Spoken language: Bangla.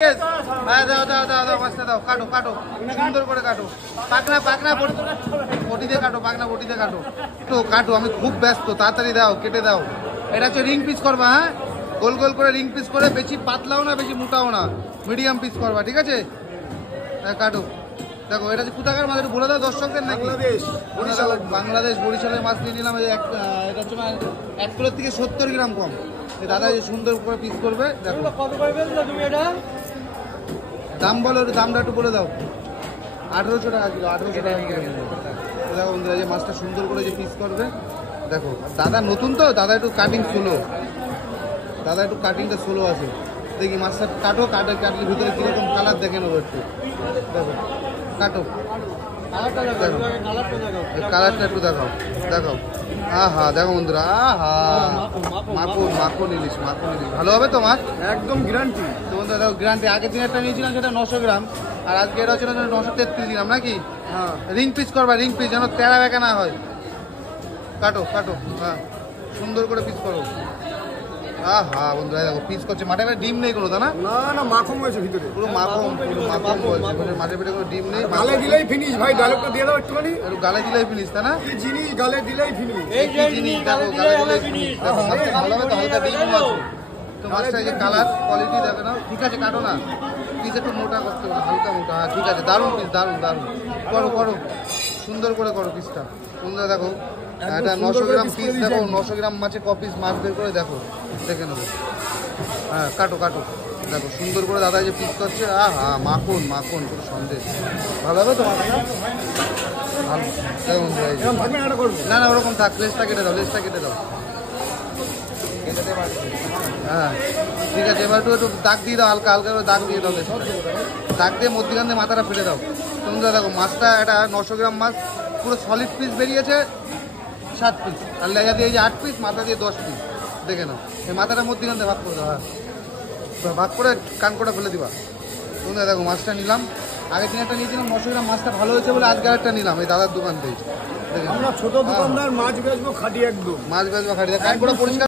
হ্যাঁ দাও দাও দাও দাও মাছটা দাও, কাটো কাটো সুন্দর করে কাটো, পাকনা পাকনা বটি দিয়ে কাটো, পাকনা বটি দিয়ে কাটো, তো কাটো, আমি খুব ব্যস্ত, তাড়াতাড়ি দাও, কেটে দাও। এটা হচ্ছে রিং পিস করবা, হ্যাঁ গোল গোল করে রিং পিস করে, বেশি পাতলাও না বেশি মোটাও না, মিডিয়াম পিস করবা, ঠিক আছে? হ্যাঁ কাটো। দেখো এটা যে কোথাকার মাছ একটু বলে দাও দর্শকদের নাকি? বাংলাদেশ বরিশালের মাছ নিয়ে নিলাম। এটা হচ্ছে 1 কিলোর থেকে 70 গ্রাম কম। দাদা যে সুন্দর করে পিস করবে। দেখো দাম বলো, দামটা একটু বলে দাও। 1800 টাকা কিলো, 1800 টাকা কিলো। দেখো বন্ধুরা, যে মাছটা সুন্দর করে যে পিস করবে। দেখো দাদা নতুন তো, দাদা একটু কাটিং স্লো, দাদা একটু কাটিংটা স্লো আছে। দেখি মাছটা কাটো, কাটলে ভিতরে কিরকম কালার দেখে নেবো একটু। দেখো কাটো, কালারটা একটু দেখাও, দেখাও। আহা দেখো বন্ধুরা, আহা মাখন মাখন ইলিশ, মাখন ইলিশ ভালো হবে তো মাছ, একদম গ্যারান্টি। তো বন্ধুরা দেখো গ্যারান্টি। আগের দিন একটা নিয়েছিলাম সেটা 900 গ্রাম, আর আজকে এটা হচ্ছে 933 গ্রাম নাকি? হ্যাঁ রিং পিস করবা, রিং পিস যেন তেড়া বেঁকা না হয়। কাটো কাটো, হ্যাঁ সুন্দর করে পিস করো। আহা বন্ধুরা দেখো পিস করছে, মাঠে ডিম নেই কোনো, তা না? না না মাখন হয়েছে ভিতরে, পুরো মাখন, পুরো মাখন বলছে, মাঠের পেটে কোনো ডিম নেই। গালে দিলেই ফিনিশ ভাই, ডায়লগটা দিয়ে দাও একটুখানি। একটু গালে দিলেই ফিনিশ, তা না? কি জিনিস গালে দিলেই ফিনিশ, এই জিনিস দেখো গালে দিলেই ফিনিশ। দেখো মাছটা ভালো হবে তো, হালকা ডিম আছে তো মাছটা, যে কালার কোয়ালিটি দেখো না, ঠিক আছে কাটো না, পিস একটু মোটা করতে হবে, হালকা মোটা। হ্যাঁ ঠিক আছে, দারুণ পিস, দারুণ দারুণ, করো করো সুন্দর করে করো পিসটা। সুন্দর দেখো এটা 900 গ্রাম পিস, দেখো 900 গ্রাম মাছে ক পিস মাছ বের করে দেখো, দেখে নেবো। হ্যাঁ কাটো কাটো, দেখো সুন্দর করে দাদা যে পিস করছে। আহা মাখন মাখন, পুরো সন্দেশ, ভালো হবে তো মাছটা, ভালো। দেখো না না ওরকম থাক, লেসটা কেটে দাও, লেসটা কেটে দাও। হ্যাঁ ঠিক আছে, এবার একটু দাগ দিয়ে দাও, হালকা হালকা করে দাগ দিয়ে দাও, দাগ দিয়ে মধ্যখান দিয়ে মাথাটা ফেলে দাও। তোমরা দেখো মাছটা এটা 900 গ্রাম মাছ, পুরো সলিড পিস বেরিয়েছে 7 পিস, আর লেজা দিয়ে 8 পিস, মাথা দিয়ে 10 পিস। দেখে নাও এই মাথাটার মধ্যখান দিয়ে ভাগ করে দাও, হ্যাঁ ভাগ করে কানকোটা ফেলে দিবা। তোমরা দেখো মাছটা নিলাম, আগের দিন একটা নিয়েছিলাম 900 গ্রাম, মাছটা ভালো হয়েছে বলে আজকে একটা নিলাম এই দাদার দোকান থেকে। আমরা ছোট দোকানদার, মাছ বেচবো খাঁটি, একদম মাছ বেচবো খাঁটি, কানকোটা পরিষ্কার।